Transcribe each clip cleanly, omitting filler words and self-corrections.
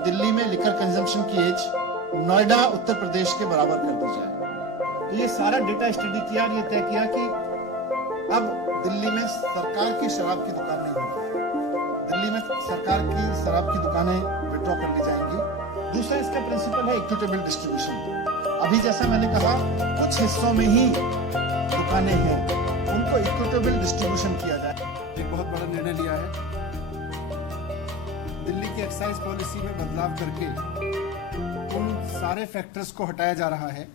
दिल्ली में liquor consumption की as Noida Uttar Pradesh के बराबर कर दी जाए। तो ये सारा डेटा स्टडी किया और ये तय किया कि अब दिल्ली में सरकार की शराब की दुकान नहीं होगी, दिल्ली में सरकार की शराब की दुकानें विड्रॉ कर ली जाएंगी। दूसरा इसका प्रिंसिपल है इक्विटेबल डिस्ट्रीब्यूशन। अभी जैसा मैंने कहा कुछ हिस्सों में ही दुकानें हैं, उनको इक्विटेबल डिस्ट्रीब्यूशन किया जाए। एक बहुत बड़ा निर्णय लिया है, दिल्ली की एक्साइज पॉलिसी में बदलाव करके उन सारे फैक्टर्स को हटाया जा रहा है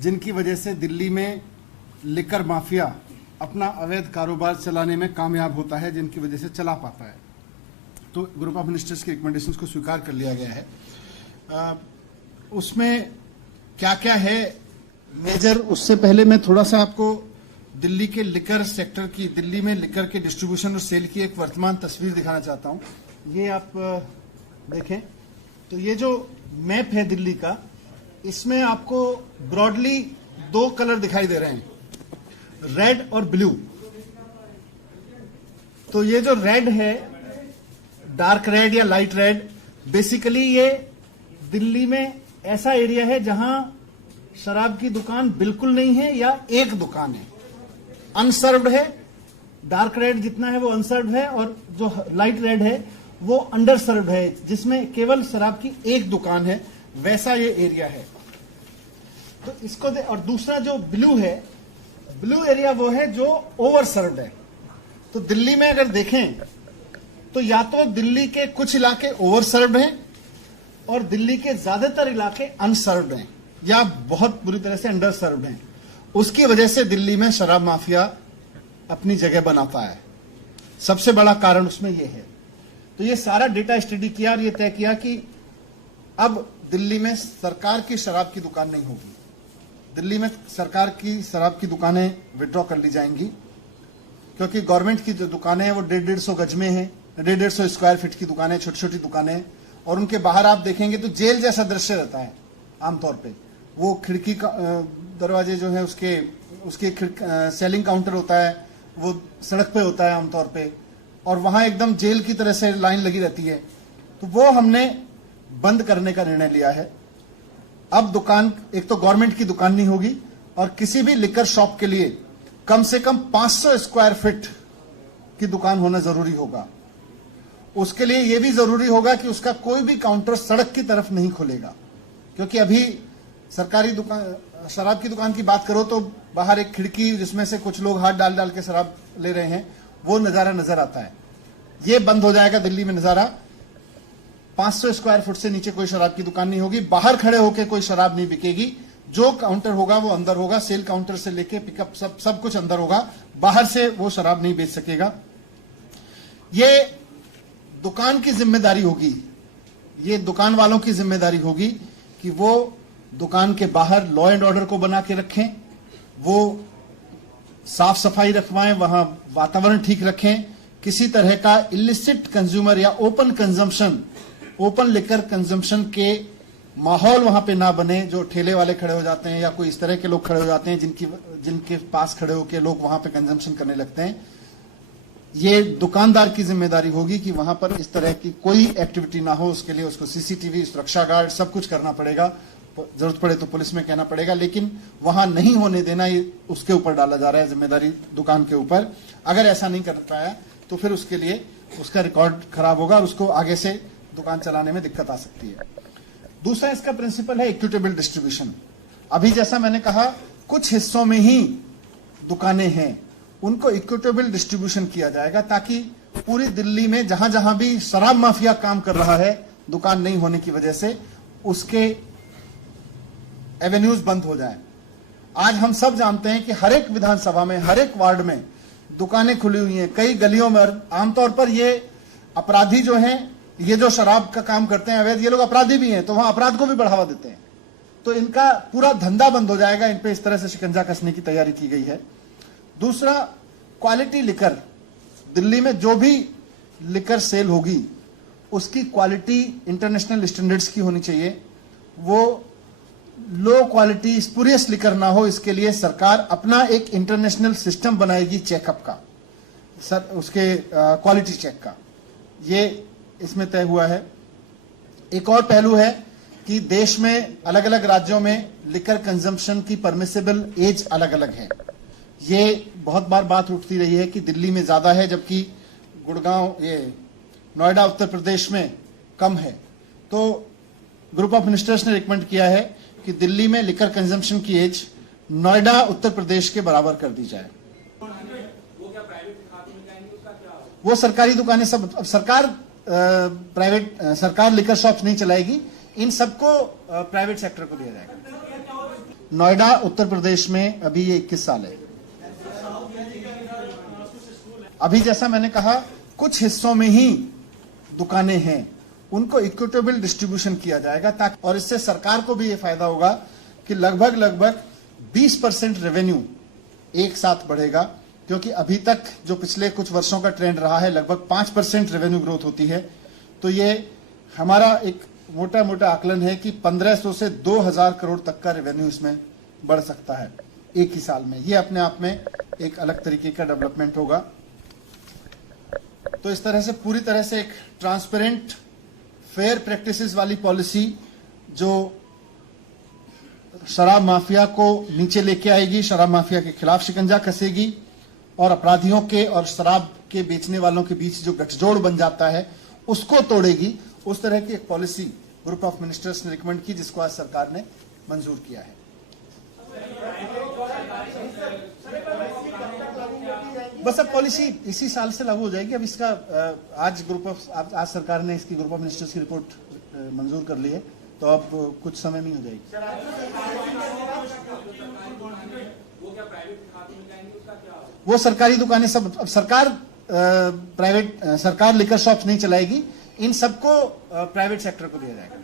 जिनकी वजह से दिल्ली में लिकर माफिया अपना अवैध कारोबार चलाने में कामयाब होता है, जिनकी वजह से चला पाता है। तो ग्रुप ऑफ मिनिस्टर्स के रिकमेंडेशंस को स्वीकार कर लिया गया है। उसमें क्या क्या है मेजर, उससे पहले मैं थोड़ा सा आपको दिल्ली के लिकर सेक्टर की, दिल्ली में लिकर के डिस्ट्रीब्यूशन और सेल की एक वर्तमान तस्वीर दिखाना चाहता हूं। ये आप देखें तो ये जो मैप है दिल्ली का, इसमें आपको ब्रॉडली दो कलर दिखाई दे रहे हैं, रेड और ब्लू। तो ये जो रेड है, डार्क रेड या लाइट रेड, बेसिकली ये दिल्ली में ऐसा एरिया है जहां शराब की दुकान बिल्कुल नहीं है या एक दुकान है, अनसर्व्ड है। डार्क रेड जितना है वो अनसर्व्ड है और जो लाइट रेड है वो अंडर सर्व्ड है, जिसमें केवल शराब की एक दुकान है, वैसा ये एरिया है। तो इसको और दूसरा जो ब्लू है, ब्लू एरिया वो है जो ओवर सर्व्ड है। तो दिल्ली में अगर देखें तो या तो दिल्ली के कुछ इलाके ओवर सर्व्ड हैं और दिल्ली के ज्यादातर इलाके अनसर्व्ड हैं या बहुत बुरी तरह से अंडर सर्व्ड हैं। उसकी वजह से दिल्ली में शराब माफिया अपनी जगह बनाता है, सबसे बड़ा कारण उसमें यह है। तो ये सारा डेटा स्टडी किया और ये तय किया कि अब दिल्ली में सरकार की शराब की दुकान नहीं होगी, दिल्ली में सरकार की शराब की दुकानें विड्रॉ कर ली जाएंगी, क्योंकि गवर्नमेंट की जो दुकानें हैं वो 150 गज में हैं, 150 स्क्वायर फीट की दुकानें, छोटी छोटी दुकानें, और उनके बाहर आप देखेंगे तो जेल जैसा दृश्य रहता है। आमतौर पे वो खिड़की का दरवाजे जो है उसके सेलिंग काउंटर होता है, वो सड़क पे होता है आमतौर पे, और वहां एकदम जेल की तरह से लाइन लगी रहती है। तो वो हमने बंद करने का निर्णय लिया है। अब दुकान, एक तो गवर्नमेंट की दुकान नहीं होगी और किसी भी लिकर शॉप के लिए कम से कम 500 स्क्वायर फीट की दुकान होना जरूरी होगा। उसके लिए यह भी जरूरी होगा कि उसका कोई भी काउंटर सड़क की तरफ नहीं खुलेगा, क्योंकि अभी सरकारी दुकान, शराब की दुकान की बात करो तो बाहर एक खिड़की जिसमें से कुछ लोग हाथ डाल डाल के शराब ले रहे हैं, वो नजारा नजर आता है। ये बंद हो जाएगा दिल्ली में नजारा। 500 स्क्वायर फुट से नीचे कोई शराब की दुकान नहीं होगी, बाहर खड़े होकर कोई शराब नहीं बिकेगी। जो काउंटर होगा वो अंदर होगा, सेल काउंटर से लेके पिकअप सब कुछ अंदर होगा, बाहर से वो शराब नहीं बेच सकेगा। ये दुकान की जिम्मेदारी होगी, ये दुकान वालों की जिम्मेदारी होगी कि वो दुकान के बाहर लॉ एंड ऑर्डर को बना के रखें, वो साफ सफाई रखवाएं, वहां वातावरण ठीक रखें, किसी तरह का इलिसिट कंज्यूमर या open consumption, open liquor consumption के माहौल वहां पे ना बने, जो ठेले वाले खड़े हो जाते हैं या कोई इस तरह के लोग खड़े हो जाते हैं जिनके पास खड़े होकर लोग वहां पे कंजम्पशन करने लगते हैं। ये दुकानदार की जिम्मेदारी होगी कि वहां पर इस तरह की कोई एक्टिविटी ना हो। उसके लिए उसको सीसीटीवी, सुरक्षा गार्ड, सब कुछ करना पड़ेगा, जरूरत पड़े तो पुलिस में कहना पड़ेगा, लेकिन वहां नहीं होने देना, ये उसके ऊपर डाला जा रहा है, जिम्मेदारी दुकान के ऊपर। अगर ऐसा नहीं कर पाया तो फिर उसके लिए उसका रिकॉर्ड खराब होगा और उसको आगे से दुकान चलाने में दिक्कत आ सकती है। दूसरा इसका प्रिंसिपल है इक्विटेबल डिस्ट्रीब्यूशन। अभी जैसा मैंने कहा कुछ हिस्सों में ही दुकानें हैं, उनको इक्विटेबल डिस्ट्रीब्यूशन किया जाएगा ताकि पूरी दिल्ली में जहां जहां भी शराब माफिया काम कर रहा है दुकान नहीं होने की वजह से, उसके एवेन्यूज बंद हो जाए। आज हम सब जानते हैं कि हर एक विधानसभा में, हर एक वार्ड में दुकानें खुली हुई हैं, कई गलियों में। आमतौर पर ये अपराधी जो हैं, ये जो शराब का काम करते हैं अवैध, ये लोग अपराधी भी हैं, तो वहां अपराध को भी बढ़ावा देते हैं। तो इनका पूरा धंधा बंद हो जाएगा। इन पे इस तरह से शिकंजा कसने की तैयारी की गई है। दूसरा, क्वालिटी लिकर, दिल्ली में जो भी लिकर सेल होगी उसकी क्वालिटी इंटरनेशनल स्टैंडर्ड्स की होनी चाहिए। वो लो क्वालिटी स्पुरियस लिकर ना हो, इसके लिए सरकार अपना एक इंटरनेशनल सिस्टम बनाएगी चेकअप का, सर उसके क्वालिटी चेक का, ये इसमें तय हुआ है। एक और पहलू है कि देश में अलग अलग राज्यों में लिकर कंजम्पशन की परमिसिबल एज अलग अलग है। ये बहुत बार बात उठती रही है कि दिल्ली में ज्यादा है जबकि गुड़गांव नोएडा उत्तर प्रदेश में कम है। तो ग्रुप ऑफ मिनिस्टर्स ने रिकमेंड किया है कि दिल्ली में लिकर कंजम्पशन की एज नोएडा उत्तर प्रदेश के बराबर कर दी जाए। वो सरकारी दुकानें सब, अब सरकार लिकर शॉप्स नहीं चलाएगी, इन सबको प्राइवेट सेक्टर को दिया जाएगा। नोएडा उत्तर प्रदेश में अभी ये 21 साल है। अभी जैसा मैंने कहा कुछ हिस्सों में ही दुकानें हैं, उनको इक्विटेबल डिस्ट्रीब्यूशन किया जाएगा ताकि, और इससे सरकार को भी ये फायदा होगा कि लगभग 20% रेवेन्यू एक साथ बढ़ेगा, क्योंकि अभी तक जो पिछले कुछ वर्षों का ट्रेंड रहा है लगभग 5% रेवेन्यू ग्रोथ होती है। तो ये हमारा एक मोटा मोटा आकलन है कि 1500 से 2000 करोड़ तक का रेवेन्यू इसमें बढ़ सकता है एक ही साल में। ये अपने आप में एक अलग तरीके का डेवलपमेंट होगा। तो इस तरह से पूरी तरह से एक ट्रांसपेरेंट फेयर प्रैक्टिसेस वाली पॉलिसी जो शराब माफिया को नीचे लेके आएगी, शराब माफिया के खिलाफ शिकंजा कसेगी और अपराधियों के और शराब के बेचने वालों के बीच जो गठजोड़ बन जाता है उसको तोड़ेगी। उस तरह की एक पॉलिसी ग्रुप ऑफ मिनिस्टर्स ने रिकमेंड की, जिसको आज सरकार ने मंजूर किया है। बस अब पॉलिसी इसी साल से लागू हो जाएगी। अब इसका आज सरकार ने इसकी ग्रुप ऑफ मिनिस्टर्स की रिपोर्ट मंजूर कर ली है, तो अब कुछ समय में हो जाएगी। वो सरकारी दुकानें सब, अब सरकार लिकर शॉप्स नहीं चलाएगी, इन सबको प्राइवेट सेक्टर को दिया जाएगा।